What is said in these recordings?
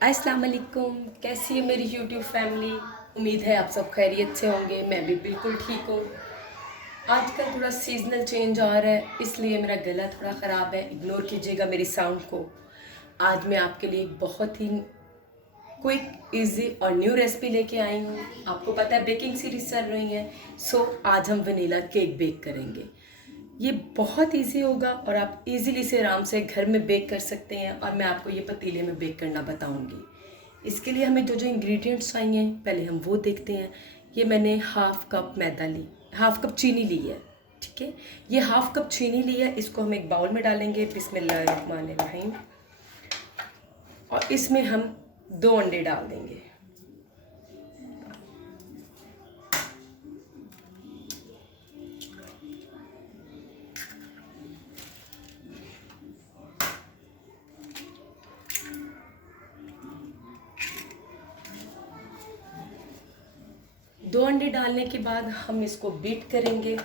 अस्सलाम वालेकुम। कैसी है मेरी यूट्यूब फैमिली। उम्मीद है आप सब खैरियत से होंगे। मैं भी बिल्कुल ठीक हूँ। आजकल थोड़ा सीजनल चेंज आ रहा है, इसलिए मेरा गला थोड़ा ख़राब है, इग्नोर कीजिएगा मेरी साउंड को। आज मैं आपके लिए बहुत ही क्विक, इजी और न्यू रेसिपी लेके आई हूँ। आपको पता है बेकिंग सीरीज चल रही है, सो आज हम वनीला केक बेक करेंगे। ये बहुत इजी होगा और आप इजीली से आराम से घर में बेक कर सकते हैं, और मैं आपको ये पतीले में बेक करना बताऊंगी। इसके लिए हमें जो जो इंग्रेडिएंट्स चाहिए पहले हम वो देखते हैं। ये मैंने हाफ कप मैदा ली, हाफ कप चीनी ली है, ठीक है। ये हाफ कप चीनी ली है, इसको हम एक बाउल में डालेंगे। बिस्मिल्लाहिर्रहमानिर्रहीम। और इसमें हम 2 अंडे डाल देंगे। दो अंडे डालने के बाद हम इसको बीट करेंगे।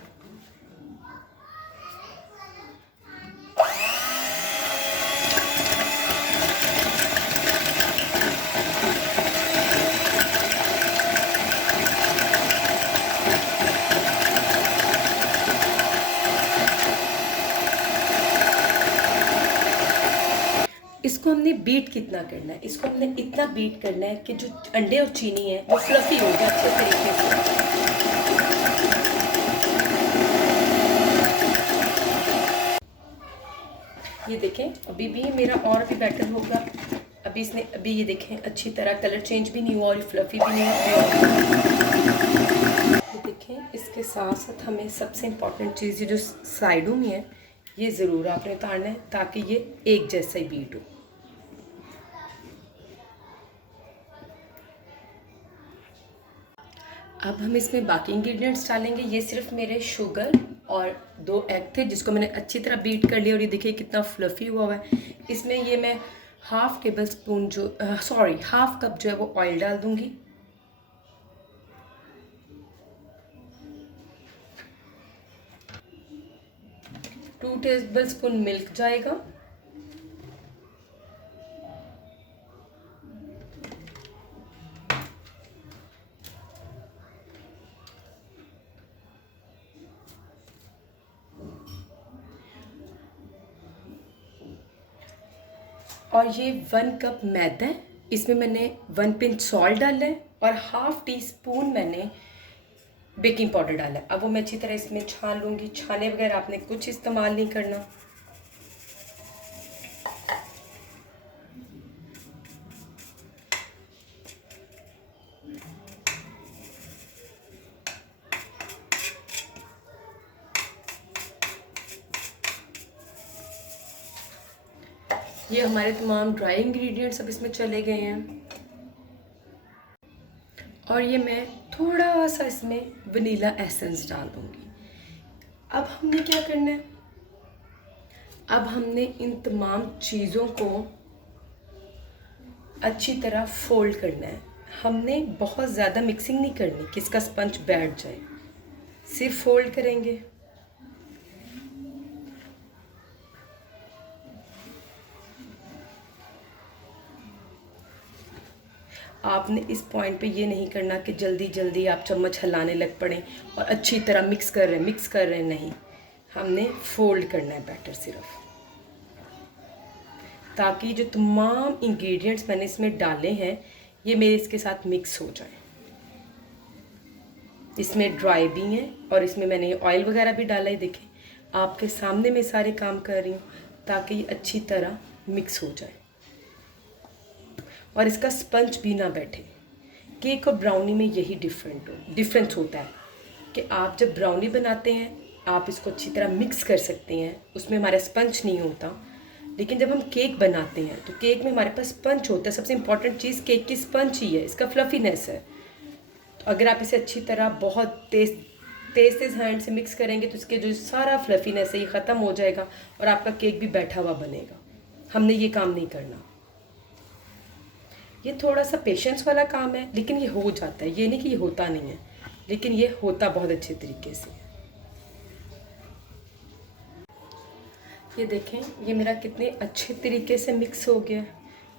इसको हमने बीट कितना करना है, इसको हमने इतना बीट करना है कि जो अंडे और चीनी है वो फ्लफी हो जाए अच्छे तरीके से। ये देखें, अभी भी मेरा और भी बैटर होगा। अभी ये देखें, अच्छी तरह कलर चेंज भी नहीं हुआ और फ्लफी भी नहीं हुआ। ये देखें, इसके साथ साथ हमें सबसे इम्पॉर्टेंट चीज़, ये जो साइडों में है, ये ज़रूर आपने उतारना है ताकि ये एक जैसा ही बीट हो। अब हम इसमें बाकी इंग्रेडिएंट्स डालेंगे। ये सिर्फ मेरे शुगर और 2 एग थे, जिसको मैंने अच्छी तरह बीट कर लिया, और ये देखिए कितना फ्लफ़ी हुआ है। इसमें ये मैं हाफ कप जो है वो ऑयल डाल दूँगी। टू टेबल स्पून मिल्क जाएगा। और ये 1 कप मैदा है, इसमें मैंने 1 पिंच सॉल्ट डाला है और हाफ टी स्पून मैंने बेकिंग पाउडर डाला है। अब वो मैं अच्छी तरह इसमें छान लूँगी। छाने वगैरह आपने कुछ इस्तेमाल नहीं करना। ये हमारे तमाम ड्राई इंग्रेडिएंट्स अब इसमें चले गए हैं, और ये मैं थोड़ा सा इसमें वनीला एसेंस डाल दूँगी। अब हमने क्या करना है, अब हमने इन तमाम चीज़ों को अच्छी तरह फोल्ड करना है। हमने बहुत ज़्यादा मिक्सिंग नहीं करनी कि इसका स्पंज बैठ जाए, सिर्फ फोल्ड करेंगे। आपने इस पॉइंट पे ये नहीं करना कि जल्दी जल्दी आप चम्मच हिलाने लग पड़ें और अच्छी तरह मिक्स कर रहे हैं, नहीं। हमने फोल्ड करना है बैटर सिर्फ, ताकि जो तमाम इंग्रेडिएंट्स मैंने इसमें डाले हैं ये मेरे इसके साथ मिक्स हो जाए। इसमें ड्राई भी हैं और इसमें मैंने ऑयल वगैरह भी डाला है। देखें, आपके सामने मैं सारे काम कर रही हूँ ताकि ये अच्छी तरह मिक्स हो जाए और इसका स्पंज भी ना बैठे। केक और ब्राउनी में यही डिफरेंस होता है कि आप जब ब्राउनी बनाते हैं आप इसको अच्छी तरह मिक्स कर सकते हैं, उसमें हमारा स्पंज नहीं होता। लेकिन जब हम केक बनाते हैं तो केक में हमारे पास स्पंज होता है। सबसे इम्पॉर्टेंट चीज़ केक की स्पंज ही है, इसका फ्लफीनेस है। तो अगर आप इसे अच्छी तरह बहुत तेज़ हैंड से मिक्स करेंगे तो इसके जो सारा फ्लफीनेस है ये ख़त्म हो जाएगा और आपका केक भी बैठा हुआ बनेगा। हमने ये काम नहीं करना। ये थोड़ा सा पेशेंस वाला काम है, लेकिन ये हो जाता है। ये नहीं कि ये होता नहीं है, लेकिन ये होता बहुत अच्छे तरीके से। ये देखें, ये मेरा कितने अच्छे तरीके से मिक्स हो गया